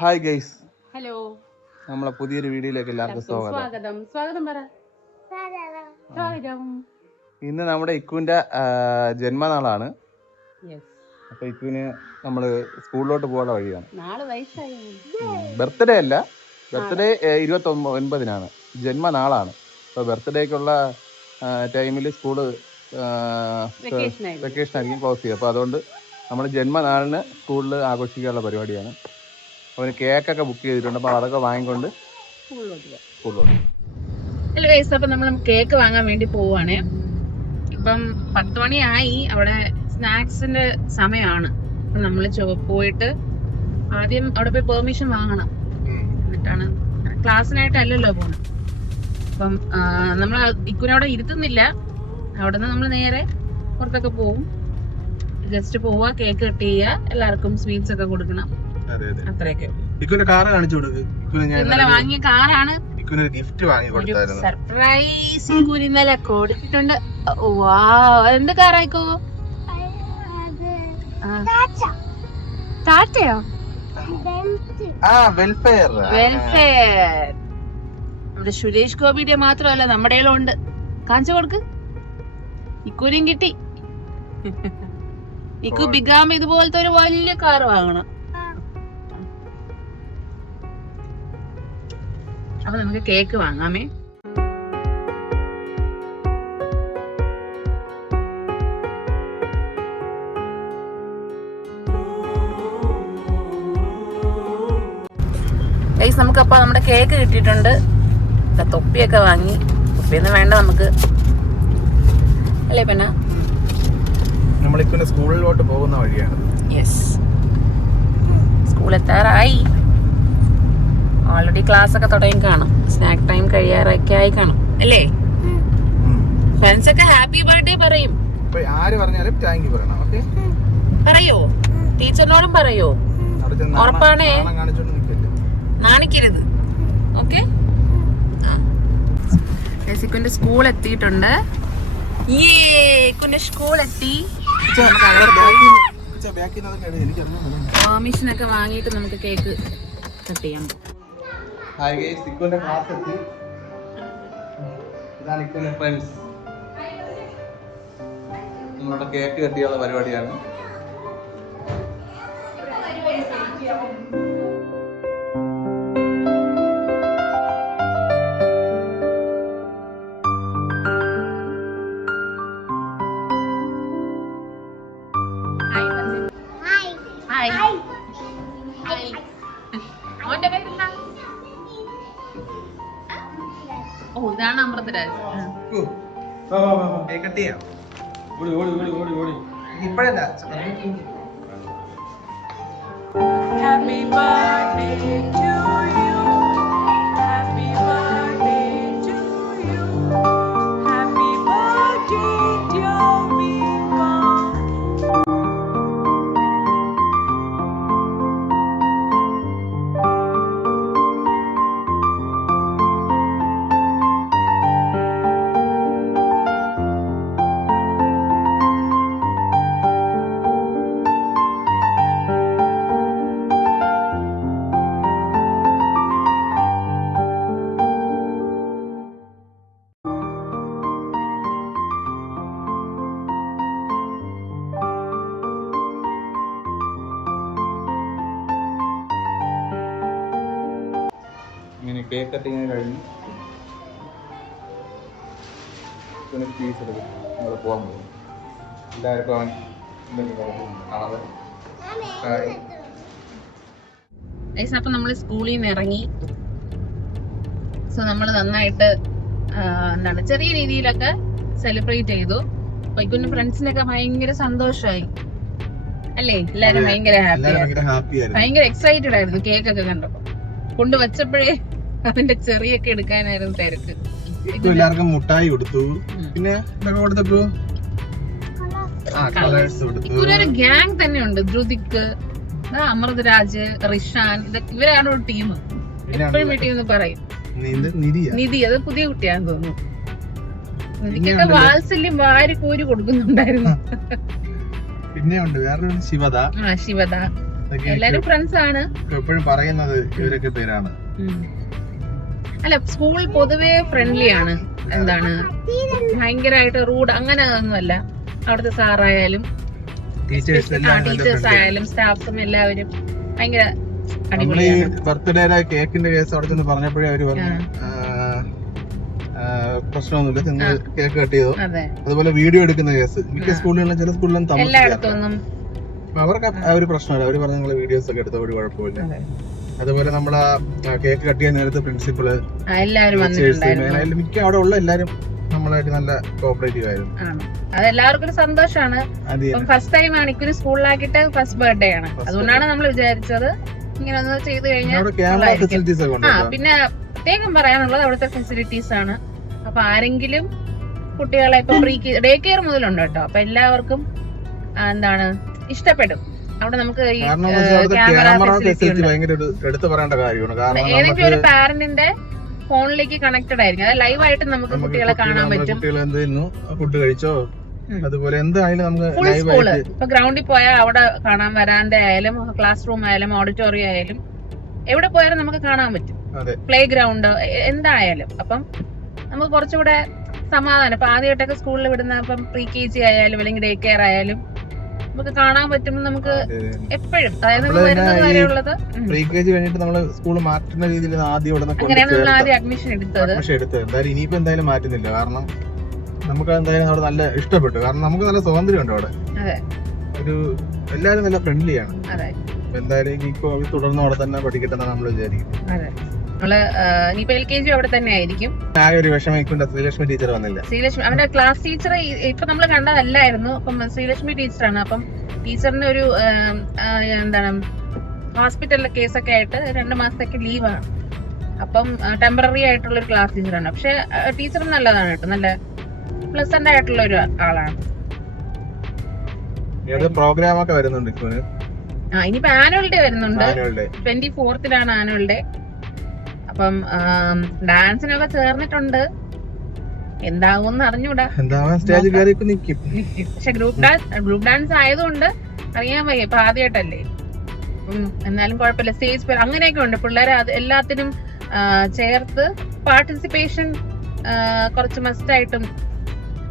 Hi guys, hello, നമ്മളെ പുതിയൊരു വീഡിയോയിലേക്ക് എല്ലാവർക്കും സ്വാഗതം. സ്വാഗതം പറ. സ്വാഗതം. ഇന്ന് നമ്മുടെ ഇക്കുവിന്റെ ജന്മനാളാണ്. അപ്പൊ ഇക്കുവിന് നമ്മള് സ്കൂളിലോട്ട് പോകാനുള്ള വഴിയാണ്. ബർത്ത്ഡേ അല്ല, ബർത്ത്ഡേ 29-നാണ്, ജന്മനാളാണ്. അപ്പൊ ബർത്ത്ഡേക്കുള്ള ടൈമിൽ സ്കൂള് വെക്കേഷൻ ആയിരിക്കും ക്ലോസ് ചെയ്യുക. അപ്പൊ അതുകൊണ്ട് നമ്മൾ ജന്മനാളിന് സ്കൂളിൽ ആഘോഷിക്കാനുള്ള പരിപാടിയാണ്. അവന് കേക്കൊക്കെ ബുക്ക് ചെയ്തിട്ടുണ്ട്. അപ്പൊ അതൊക്കെ വാങ്ങിക്കൊണ്ട് സ്കൂളിലോട്ട്. ഹലോ ഗൈസ്, അപ്പൊ നമ്മൾ കേക്ക് വാങ്ങാൻ വേണ്ടി പോവാണ്. ഇപ്പം 10 മണിയായി. അവിടെ സ്നാക്സിന്റെ സമയമാണ്. അപ്പൊ നമ്മള് പോയിട്ട് ആദ്യം അവിടെ പോയി പെർമിഷൻ വാങ്ങണം. എന്നിട്ടാണ് ക്ലാസ്സിനായിട്ടല്ലല്ലോ പോണം. അപ്പം നമ്മൾ ഇക്കുനവിടെ ഇരുത്തുന്നില്ല. അവിടെ നിന്ന് നമ്മൾ നേരെ പുറത്തൊക്കെ പോവും. ജസ്റ്റ് പോവുക, കേക്ക് കട്ട് ചെയ്യുക, എല്ലാവർക്കും സ്വീറ്റ്സ് ഒക്കെ കൊടുക്കണം. അത്രയൊക്കെ. ഇന്നലെ വാങ്ങിയ കാറാണ്. സർപ്രൈസ് ഇന്നലെ കൊടുത്തിട്ടുണ്ട്. എന്ത് കാറായിക്കോ? ടാറ്റയോ? വെൽഫെയർ. നമ്മുടെ സുരേഷ് ഗോപിയുടെ മാത്രമല്ല, നമ്മുടെ ഉണ്ട്. കാണിച്ചു കൊടുക്ക്. ഇക്കൂരിയും കിട്ടി. ഇക്കു ബിഗാം ഇതുപോലത്തെ ഒരു വലിയ കാർ വാങ്ങണം. അപ്പൊ നമുക്ക് കേക്ക് വാങ്ങാമേ. ഗൈസ്, നമുക്കപ്പോ നമ്മുടെ കേക്ക് കിട്ടിയിട്ടുണ്ട്. തൊപ്പിയൊക്കെ വാങ്ങി. തൊപ്പിയൊന്നും വേണ്ട നമുക്ക്, അല്ലേ പിന്നെ? നമ്മളിപ്പോ സ്കൂളിലോട്ട് പോകുന്ന വഴിയാണ്. യെസ്, സ്കൂൾ എത്താറായി. ഓൾറെഡി ക്ലാസ് ഒക്കെ തുടങ്ങി കാണും. സ്നാക്ക് ടൈം കഴിയാറൊക്കെ ആയി കാണും, അല്ലേ? ഫ്രണ്ട്സ് ഒക്കെ ഹാപ്പി ബർത്ത്ഡേ പറയും. ആര് പറഞ്ഞാലും താങ്ക് യു പറയണം. ഓക്കേ, പറയോ? ടീച്ചറിനോടും പറയോ? ഉറപ്പാണേ, നാണിക്കരുത്. ഓക്കെ. ിന്റെ സ്കൂൾ എത്തിയിട്ടുണ്ട്. സ്കൂൾ എത്തി. പെർമിഷനൊക്കെ വാങ്ങിയിട്ട് നമുക്ക് കേക്ക് കട്ട് ചെയ്യാം. ഹായ് ഗൈസ്, ഇക്കുവിന്റെ ക്ലാസ് എത്തി. ഇതാണ് ഇക്കുവിന്റെ ഫ്രണ്ട്സ്. നമ്മളുടെ കേക്ക് കട്ട് ചെയ്യാനുള്ള പരിപാടിയാണ്. ഇതാണ് Amritraj. ഇപ്പഴല്ല. Happy birthday to you. Happy birthday to you. Happy birthday dear Mika. ഇങ്ങനെ കേക്ക് കട്ടിങ് കഴിഞ്ഞ് പീസ് എടുക്കും. നമ്മള് പോകാൻ പോകും. എല്ലാവർക്കും അവൻ അപ്പൊ നമ്മള് സ്കൂളിൽ നിന്ന് ഇറങ്ങി. സോ നമ്മള് നന്നായിട്ട് എന്താണ് ചെറിയ രീതിയിലൊക്കെ സെലിബ്രേറ്റ് ചെയ്തു. ഇക്കുന്റെ ഫ്രണ്ട്സിനൊക്കെ ഭയങ്കര സന്തോഷമായി, അല്ലേ? എല്ലാരും ഭയങ്കര ഹാപ്പി, ഭയങ്കര എക്സൈറ്റഡ് ആയിരുന്നു. കേക്കൊക്കെ കണ്ടപ്പോ കൊണ്ടുവച്ചപ്പോഴേ അതിന്റെ ചെറിയൊക്കെ എടുക്കാനായിരുന്നു തിരക്ക്. എല്ലാവർക്കും മുട്ടായി കൊടുത്തു. പിന്നെ കൊടുത്തപ്പോ ഒരു ഗ്യാങ് തന്നെ ഉണ്ട്. ധ്രുതിക്ക്, അമൃതരാജ്, റിഷാൻ, ഇവരാണ് ഒരു ടീം. എപ്പോഴും വീട്ടിൽ നിന്ന് പറയും. നിധി, അത് പുതിയ കുട്ടിയാന്ന് തോന്നുന്നു. നിധിക്കൊക്കെ വാത്സല്യം വാരി കോരി കൊടുക്കുന്നുണ്ടായിരുന്നു. പിന്നെ ഉണ്ട് വേറൊരു ശിവദ. ശിവദ എല്ലാരും ഫ്രണ്ട്സ് ആണ്. എപ്പോഴും പറയുന്നത് ഇവരൊക്കെ പേരാണ്. അല്ല, സ്കൂൾ പൊതുവെ ഫ്രണ്ട്ലി ആണ്. എന്താണ് ഭയങ്കരമായിട്ട് റൂഡ് അങ്ങനെ ഒന്നുമല്ല. അവിടുത്തെ സാറായാലും ടീച്ചേഴ്സ് ആയാലും സ്റ്റാഫ്സും എല്ലാവരും ഭയങ്കര അടിപൊളിയാണ്. ബർത്ത്ഡേ കേക്കിന്റെ കേസ് അവിടെ ചെന്ന് പറഞ്ഞപ്പോഴേ അവര് പറഞ്ഞു പ്രശ്നമൊന്നുമില്ല, നിങ്ങൾ കേക്ക് കട്ട് ചെയ്തോ. അതുപോലെ വീഡിയോ എടുക്കുന്ന കേസ് മിക്ക സ്കൂളുകളിലും ചില സ്കൂളിലും എല്ലായിടത്തും അവർക്ക് ഒരു പ്രശ്നമില്ല. അവര് പറഞ്ഞ നിങ്ങള് വീഡിയോസ് ഒക്കെ എടുത്തോ, ഒരു കുഴപ്പമില്ല. അതുപോലെ നമ്മളെ കേക്ക് കട്ട് ചെയ്യാൻ നേരത്തെ പ്രിൻസിപ്പള് മിക്ക അവിടെ ഉള്ള എല്ലാരും നമ്മളായിട്ട് നല്ല കോപ്പറേറ്റീവ് ആയിരുന്നു. അതെല്ലാവർക്കും ഒരു സന്തോഷമാണ്. ഫസ്റ്റ് ടൈം ആണ് ഇക്കൊരു സ്കൂളിലാക്കിയിട്ട് ഫസ്റ്റ് ബർത്ത്ഡേ ആണ്. അതുകൊണ്ടാണ് നമ്മൾ വിചാരിച്ചത് ഇങ്ങനെ ഒന്ന് ചെയ്ത് കഴിഞ്ഞാൽ. പിന്നെ പ്രത്യേകം പറയാനുള്ളത് അവിടുത്തെ ഫെസിലിറ്റീസ് ആണ്. അപ്പൊ ആരെങ്കിലും കുട്ടികളെ ഇപ്പൊ പ്രീ ഡേ കെയർ മുതലുണ്ട് കേട്ടോ. അപ്പൊ എല്ലാവർക്കും എന്താണ് ഇഷ്ടപ്പെടും. അവിടെ നമുക്ക് ഈ ക്യാമറ ഏതെങ്കിലും ഒരു പാരന്റിന്റെ ഫോണിലേക്ക് കണക്റ്റഡ് ആയിരിക്കും. അത് ലൈവായിട്ട് നമുക്ക് കുട്ടികളെ കാണാൻ പറ്റും. ഫുഡ് കഴിച്ചോ, അതുപോലെ എന്തായാലും നമുക്ക് ഫുൾ സ്കൂള് ഇപ്പൊ ഗ്രൗണ്ടിൽ പോയാൽ അവിടെ കാണാൻ, വരാന്റെ ആയാലും ക്ലാസ് റൂം ആയാലും ഓഡിറ്റോറിയം ആയാലും എവിടെ പോയാലും നമുക്ക് കാണാൻ പറ്റും. പ്ലേ ഗ്രൗണ്ട് എന്തായാലും. അപ്പം നമുക്ക് കുറച്ചുകൂടെ സമാധാനം. ഇപ്പൊ ആദ്യമായിട്ടൊക്കെ സ്കൂളിൽ വിടുന്ന ഇപ്പം പ്രീ KG ആയാലും അല്ലെങ്കിൽ ഡേ കെയർ ആയാലും നമുക്ക് കാണാൻ പറ്റുമ്പോൾ നമുക്ക് എപ്പോഴും, അതായത് വരുന്നത് വരെയുള്ളത് പ്രീ KG കഴിഞ്ഞിട്ട് നമ്മള് സ്കൂൾ മാറ്റുന്ന രീതിയിൽ അങ്ങനെയാണ് നമ്മൾ ആദ്യം അഡ്മിഷൻ എടുത്തത്. എന്തായാലും ഇനിയിപ്പോ എന്തായാലും മാറ്റുന്നില്ല. കാരണം നമുക്ക് എന്തായാലും അവിടെ നല്ല ഇഷ്ടപ്പെട്ടു. കാരണം നമുക്ക് നല്ല സ്വാതന്ത്ര്യം ഉണ്ട് അവിടെ. ഒരു എല്ലാരും നല്ല ഫ്രണ്ട്ലിയാണ്. എന്തായാലും ഇനിയിപ്പോ അവർ തുടർന്ന് അവിടെ തന്നെ പഠിക്കട്ടെ നമ്മൾ വിചാരിക്കും. നമ്മള് ഇനിയിപ്പോ LKG അവിടെ തന്നെ ആയിരിക്കും. ആ ഒരു വിഷമിക്കുണ്ട്, ശ്രീലക്ഷ്മി ടീച്ചർ വന്നില്ല. ശ്രീലക്ഷ്മി അവന്റെ ക്ലാസ് ടീച്ചർ ഇപ്പൊ നമ്മള് കണ്ടതല്ലായിരുന്നു. അപ്പം ശ്രീലക്ഷ്മി ടീച്ചറാണ്. അപ്പം ടീച്ചറിന് ഒരു എന്താണ് ഹോസ്പിറ്റലിലെ കേസൊക്കെ ആയിട്ട് 2 മാസത്തേക്ക് ലീവാണ്. അപ്പം ടെമ്പററി ആയിട്ടുള്ള ഒരു ക്ലാസ് ടീച്ചറാണ്. പക്ഷെ ടീച്ചർ നല്ലതാണ് കേട്ടോ, നല്ല പ്ലസന്റ് ആയിട്ടുള്ള ഒരു ആളാണ്. പ്രോഗ്രാം ഒക്കെ വരുന്നുണ്ട്. ഇനിയിപ്പോ ആനുവൽ ഡേ വരുന്നുണ്ട്. 24th annual day. അപ്പം ഡാൻസിനൊക്കെ ചേർന്നിട്ടുണ്ട്. എന്താവും അറിഞ്ഞൂടാ. പക്ഷെ ഗ്രൂപ്പ് ഡാൻസ് ആയതുകൊണ്ട് അറിയാൻ വയ്യ. ഇപ്പൊ ആദ്യമായിട്ടല്ലേ. എന്നാലും കുഴപ്പമില്ല. സ്റ്റേജ് പേർ അങ്ങനെയൊക്കെ ഉണ്ട്. പിള്ളേരെ അത് എല്ലാത്തിനും ചേർത്ത് പാർട്ടിസിപ്പേഷൻ കുറച്ച് മസ്റ്റ് ആയിട്ടും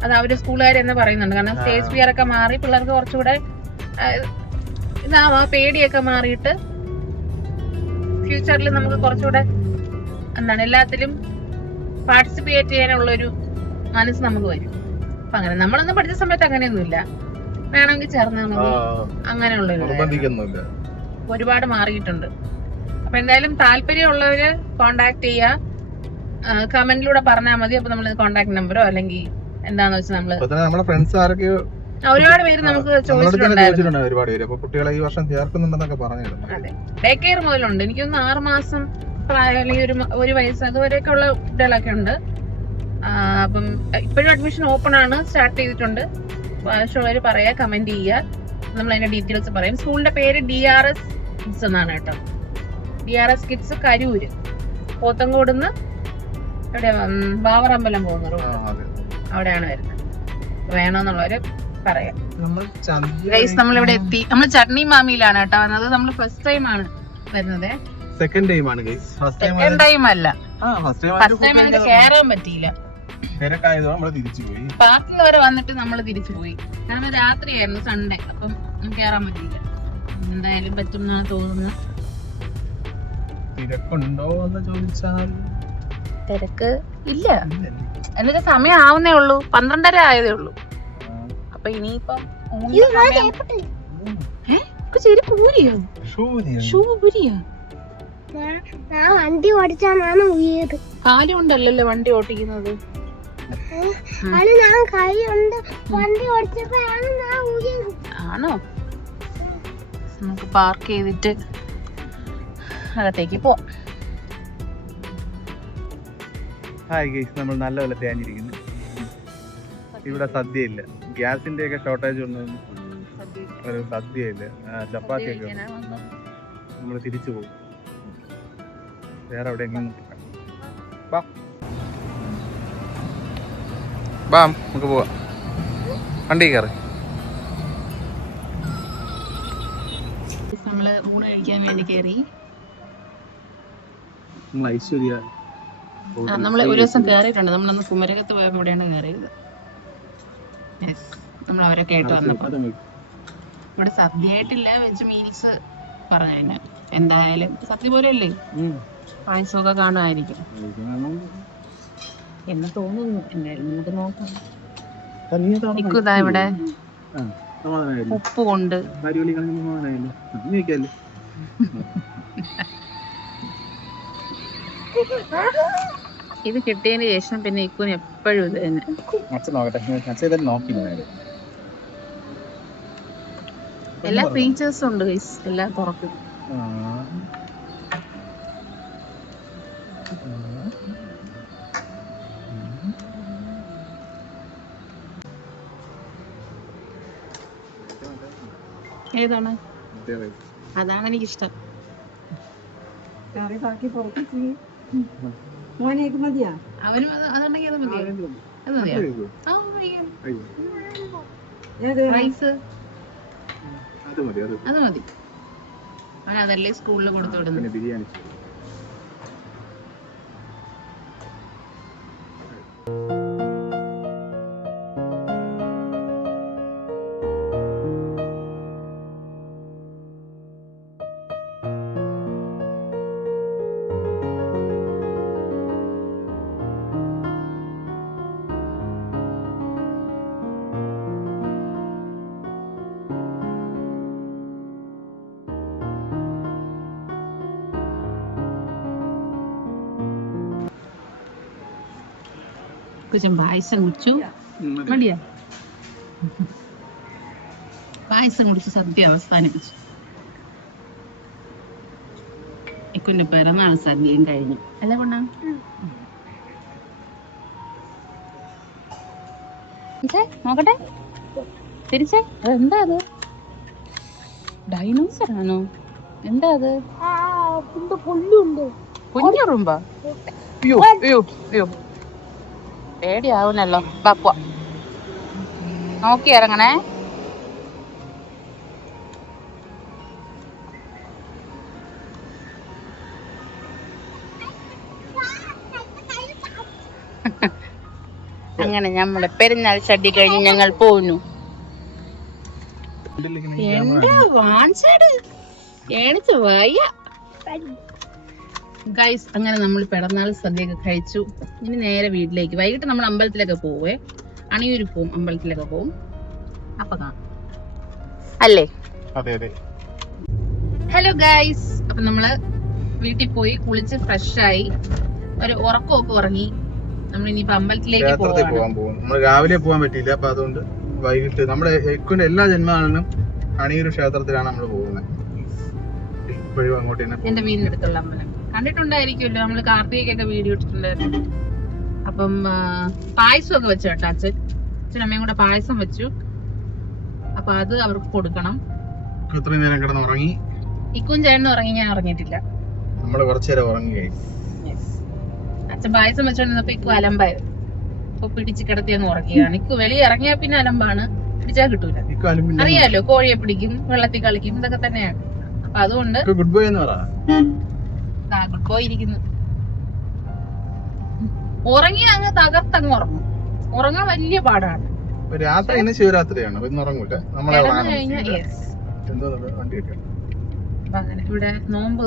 അത് അവര് സ്കൂളുകാർ തന്നെ പറയുന്നുണ്ട്. കാരണം സ്റ്റേജ് ഫിയർ ഒക്കെ മാറി പിള്ളേർക്ക് കുറച്ചുകൂടെ ഇതാവാ, പേടിയൊക്കെ മാറിയിട്ട് ഫ്യൂച്ചറിൽ നമുക്ക് കുറച്ചുകൂടെ എന്താണ് എല്ലാത്തിലും പാർട്ടിസിപ്പേറ്റ് ചെയ്യാനുള്ളൊരു മനസ്സ് നമുക്ക് വരും. അപ്പൊ അങ്ങനെ നമ്മളൊന്നും പഠിച്ച സമയത്ത് അങ്ങനെയൊന്നുമില്ല. വേണമെങ്കിൽ ചേർന്നാൽ മതി, അങ്ങനെയുള്ളൊരു ഒരുപാട് മാറിയിട്ടുണ്ട്. അപ്പൊ എന്തായാലും താല്പര്യമുള്ളവര് കോണ്ടാക്ട് ചെയ്യുക. കമന്റിലൂടെ പറഞ്ഞാൽ മതി. അപ്പൊ നമ്മൾ കോണ്ടാക്ട് നമ്പറോ അല്ലെങ്കിൽ എന്താന്ന് വെച്ചാൽ നമ്മള് ഫ്രണ്ട്സ് ആരൊക്കെയോ ഒരുപാട് പേര് നമുക്ക് ചോദിച്ചിട്ടുണ്ടായിരുന്നു. ഒരുപാട് പേര് കുട്ടികളെ ഈ വർഷം ചേർക്കുന്നുണ്ടെന്നൊക്കെ പറഞ്ഞിരുന്നു. അതെ, ഡേ കെയർ മുതലുണ്ട്. എനിക്കൊന്ന് 6 മാസം പ്രായം അല്ലെങ്കിൽ 1 വയസ്സ് അതുവരെയൊക്കെ ഉള്ള കുട്ടികളൊക്കെ ഉണ്ട്. അപ്പം ഇപ്പോഴും അഡ്മിഷൻ ഓപ്പൺ ആണ്, സ്റ്റാർട്ട് ചെയ്തിട്ടുണ്ട്. ആവശ്യമുള്ളവർ പറയാ, കമന്റ് ചെയ്യുക. നമ്മൾ അതിന്റെ ഡീറ്റെയിൽസ് പറയും. സ്കൂളിന്റെ പേര് DRS കിഡ്സ് എന്നാണ് കേട്ടോ. DRS കിഡ്സ് കരൂര്, പോത്തങ്കോടുന്ന് എവിടെ ബാവറമ്പലം പോകുന്ന റോഡ് അവിടെയാണ് വരുന്നത്. വേണമെന്നുള്ളവര് പറയാം. നമ്മളിവിടെ എത്തി. നമ്മൾ ചട്നി മാമിയിലാണ് കേട്ടോ വന്നത്. നമ്മൾ ഫസ്റ്റ് ടൈം ആണ് വരുന്നത്. സെക്കൻഡ് ടൈം ആണ് ഗയ്സ്. ഫസ്റ്റ് ടൈം അല്ല, ഫസ്റ്റ് ടൈം അതിന് കയറാൻ പറ്റിയില്ല. പാർക്കിൽ വരെ വന്നിട്ട് നമ്മൾ തിരിച്ചു പോയി. കാരണം രാത്രിയായിരുന്നു, സൺഡേ. അപ്പം കയറാൻ പറ്റിയില്ല. എന്തായാലും പറ്റും എന്നാണ് തോന്നുന്നത്. തിരക്കുണ്ടോ എന്ന് ചോദിച്ചാൽ തിരക്ക് ഇല്ല. എന്നിട്ട് സമയം ആവുന്നേ ഉള്ളൂ, 12:30 ആയതേ ഉള്ളൂ. അപ്പൊ ഇനിയിപ്പം വണ്ടി ഓടിച്ചാണ് ഉയർന്നത്. കാലുകൊണ്ടല്ലല്ലോ വണ്ടി ഓട്ടിക്കുന്നത്. ഞാൻ കൈ കൊണ്ട് വണ്ടി ഓടിച്ചപ്പോഴാണ് ഞാൻ ഉയർന്നത്. ആണോ? നമുക്ക് പാർക്ക് ചെയ്തിട്ട് അകത്തേക്ക് പോവാം. ഹായ് ഗൈസ്, നമ്മൾ നല്ലപോലെ തേഞ്ഞിരിക്കുന്നു. ഇവിടെ സദ്യയില്ല. ഗ്യാസിന്റെ ഒക്കെ ഷോർട്ടേജ് ഒന്നും ഒരു സദ്യയില്ല. ചപ്പാത്തി ഒക്കെ നമ്മൾ തിരിച്ചു പോകും. വേറെ എവിടെയെങ്കിലും നമുക്ക് പോവാം. വണ്ടി കയറി. നമ്മള് ഊണ് കഴിക്കാൻ വേണ്ടി കയറി. ഐശ്വര്യ നമ്മൾ ഒരു ദിവസം കയറിയിട്ടുണ്ട്. നമ്മളന്ന് കുമരകത്ത് പോയപ്പോൾ ഇവിടെയാണ് കയറിയത്. നമ്മൾ അവരെ കേട്ട് വന്നപ്പോൾ ഇവിടെ സദ്യ ആയിട്ടില്ല, വെജ് മീൽസ് പറഞ്ഞു. എന്തായാലും സദ്യ പോലെ അല്ലേ, പായസമൊക്കെ കാണുമായിരിക്കും എന്ന് തോന്നുന്നു. എന്തായാലും നമുക്ക് നോക്കാം. ഇക്കുതാ ഇവിടെ ഉപ്പ് കൊണ്ട് ഇത് കിട്ടിയതിന് ശേഷം പിന്നെ ഇക്കുന് എപ്പോഴും ഇത് തന്നെ. എല്ലാ ഫീച്ചേഴ്സും ഉണ്ട് ഗൈസ്, എല്ലാം തുറക്കും. ഏതാണ്? അതാണ് എനിക്കിഷ്ടം. അവനും അതുണ്ടെങ്കിൽ അത് മതിയോ? അത് മതിയോ? റൈസ് അത് മതി. അവൻ അതല്ലേ സ്കൂളിൽ കൊടുത്തു വിടുന്നത്. ബിരിയാണി കൊച്ചും പായസം കുടിച്ചു. മടിയാ? പായസം കുടിച്ച് സദ്യ അവസാനിപ്പിച്ചു. ഇക്കുന്റെ പിറന്നാൾ സദ്യയും കഴിഞ്ഞു അല്ലേ കൊണ്ടാ? നോക്കട്ടെ തിരിച്ചേ. എന്താ അത്? ഡൈനോസർ ആണോ? എന്താ അത്? കുഞ്ഞുറുമ്പ? പേടിയാവുന്നല്ലോ. ബാപ്പ നോക്കി ഇറങ്ങണേ. അങ്ങനെ നമ്മളെ പെരുന്നാൾ സദ്യ കഴിഞ്ഞ് ഞങ്ങൾ പോന്നു. എന്റെ വാൻസൈഡ് ഏണിച്ച് വയ്യ ഗൈസ്. അങ്ങനെ നമ്മൾ പിറന്നാൾ സദ്യയൊക്കെ കഴിച്ചു. ഇനി നേരെ വീട്ടിലേക്ക്. വൈകിട്ട് നമ്മൾ അമ്പലത്തിലൊക്കെ പോവേ, അണിയൂര് പോവും, അമ്പലത്തിലൊക്കെ പോവും. അപ്പൊ കാണാം അല്ലേ? ഹലോ ഗൈസ്, അപ്പൊ നമ്മള് വീട്ടിൽ പോയി കുളിച്ച് ഫ്രഷായി ഒരു ഉറക്കമൊക്കെ ഉറങ്ങി. നമ്മൾ ഇനിയിപ്പോ അമ്പലത്തിലേക്ക് പോകാൻ പോകും. നമ്മൾ രാവിലെ പോകാൻ പറ്റിയില്ല, അപ്പൊ അതുകൊണ്ട് വൈകിട്ട് നമ്മുടെ എക്കുന്റെ എല്ലാ ജന്മനാളിനും അണിയൂർ ക്ഷേത്രത്തിലാണ് നമ്മൾ പോകുന്നത്. ഇപ്പോഴും അങ്ങോട്ട് തന്നെ. എന്റെ വീടിനടുത്തുള്ള അമ്പലം കണ്ടിട്ടുണ്ടായിരിക്കുമല്ലോ, നമ്മള് കാർത്തികയൊക്കെ വീഡിയോ ഇട്ടിട്ടുണ്ടായിരുന്നു. അപ്പം പായസമൊക്കെ വെച്ചു കേട്ടോ. അച്ഛനമ്മയും കൂടെ പായസം വെച്ചു. അപ്പൊ അത് അവർക്ക് കൊടുക്കണം. ഇത്രയും നേരം കിടന്ന് ഉറങ്ങി. ഇക്കും ചേട്ടനും ഉറങ്ങി, ഞാൻ ഉറങ്ങിയിട്ടില്ല. നമ്മള് കുറച്ചേരം ഉറങ്ങി. അച്ഛൻ പായസം വെച്ചോണ്ടിരുന്നപ്പോ ഇക്കു അലമ്പായത്. അപ്പൊ പിടിച്ച് കിടത്തി അങ്ങ് ഉറങ്ങിയാണ്. ഇക്കു വെളിയിൽ ഇറങ്ങിയാ പിന്നെ അലമ്പാണ്, പിടിച്ചാ കിട്ടൂല. അറിയാലോ, കോഴിയെ പിടിക്കും, വെള്ളത്തിൽ കളിക്കും, ഇതൊക്കെ തന്നെയാണ്. അപ്പൊ അതുകൊണ്ട് ഗുഡ് ബോയ് എന്ന് പറ. ഗുഡ് ബോയ് ഇരിക്കുന്നു. ഉറങ്ങി അങ്ങ് തകർത്തങ്ങ് ഉറങ്ങും. ഉറങ്ങാൻ വലിയ പാടാണ്. രാത്രി ഇന്ന് ശിവരാത്രിയാണ്, ഇന്ന് ഉറങ്ങൂല. അങ്ങനെ ഇവിടെ നോമ്പ്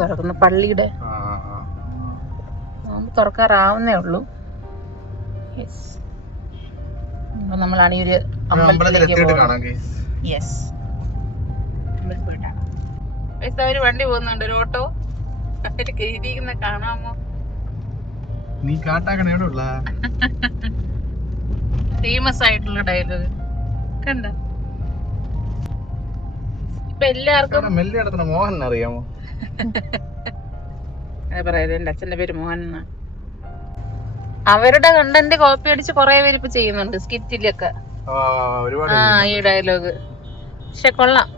തുറക്കുന്നു. പള്ളിയുടെ നോമ്പ് തുറക്കാറാവുന്നേ ഉള്ളൂ. നമ്മൾ അണിയൊരു അമ്പലത്തിലേക്ക് ഒരു വണ്ടി പോകുന്നുണ്ട്, ഒരു ഓട്ടോ. കയറിയിരിക്കുന്ന കാണാമോ? നീ കാട്ടാക്കണേടുള്ള ഫേമസ് ആയിട്ടുള്ള ഡയലോഗ് കണ്ട. ഇപ്പൊ എല്ലാവർക്കും മോഹൻ അറിയാമോ? പറയാ, എന്റെ അച്ഛന്റെ പേര് മോഹൻ എന്നാണ്. അവരുടെ കണ്ടന്റ് കോപ്പി അടിച്ച് കൊറേ പേര് ഇപ്പൊ ചെയ്യുന്നുണ്ട് സ്കിറ്റിലൊക്കെ. ഈ ഡയലോഗ് പക്ഷെ കൊള്ളാം.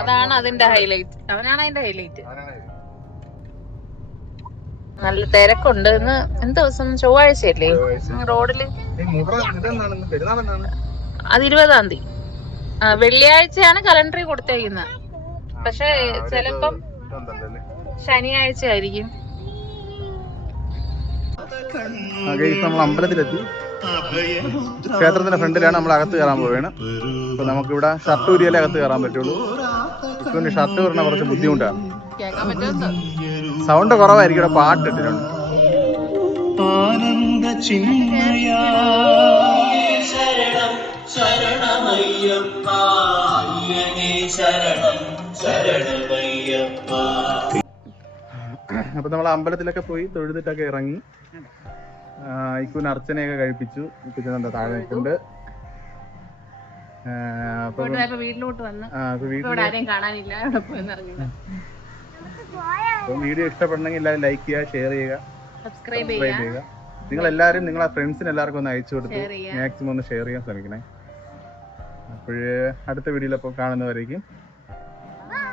അതാണ് അതിന്റെ ഹൈലൈറ്റ്. അവനാണ് അതിന്റെ ഹൈലൈറ്റ്. നല്ല തിരക്കുണ്ട്. ഇന്ന് എന്ത് ദിവസം? ചൊവ്വാഴ്ചയല്ലേ? റോഡില് അത് 20-ാം തീയതി. വെള്ളിയാഴ്ചയാണ് കലണ്ടറിൽ കൊടുത്തേക്കുന്നത്. പക്ഷെ ചിലപ്പം ശനിയാഴ്ച ആയിരിക്കും. നമ്മൾ അമ്പലത്തിലെത്തി. ക്ഷേത്രത്തിന്റെ ഫ്രണ്ടിലാണ് നമ്മൾ അകത്ത് കയറാൻ പോവുകയാണ്. അപ്പൊ നമുക്കിവിടെ ഷർട്ട് ഊരിയാലേ അകത്ത് കയറാൻ പറ്റുള്ളൂ. ഇപ്പൊ ഷർട്ട് പറഞ്ഞാൽ കുറച്ച് ബുദ്ധിമുട്ടാണ്. സൗണ്ട് കുറവായിരിക്കും. ഇവിടെ പാട്ട് ഇട്ടിട്ടുണ്ട്. അപ്പൊ നമ്മൾ അമ്പലത്തിലൊക്കെ പോയി തൊഴുതിട്ടൊക്കെ ഇറങ്ങി. ഇക്കുന് അർച്ചനയൊക്കെ കഴിപ്പിച്ചു. ഇക്കുന്നുണ്ട് താഴെ നിൽക്കുന്നുണ്ട്. വീട്ടിലോട്ട് വന്ന് വീഡിയോ ഇഷ്ടപ്പെടണമെങ്കിൽ എല്ലാവരും ലൈക്ക് ചെയ്യുക, ഷെയർ ചെയ്യുക, സബ്സ്ക്രൈബ് ചെയ്യുക. നിങ്ങൾ എല്ലാവരും നിങ്ങളെ ഫ്രണ്ട്സിന് എല്ലാവർക്കും ഒന്ന് അയച്ചു കൊടുത്ത് മാക്സിമം ഒന്ന് ഷെയർ ചെയ്യാൻ ശ്രമിക്കണേ. അപ്പോഴേ അടുത്ത വീഡിയോയിലപ്പോൾ കാണുന്നവരേക്കും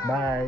ബൈ.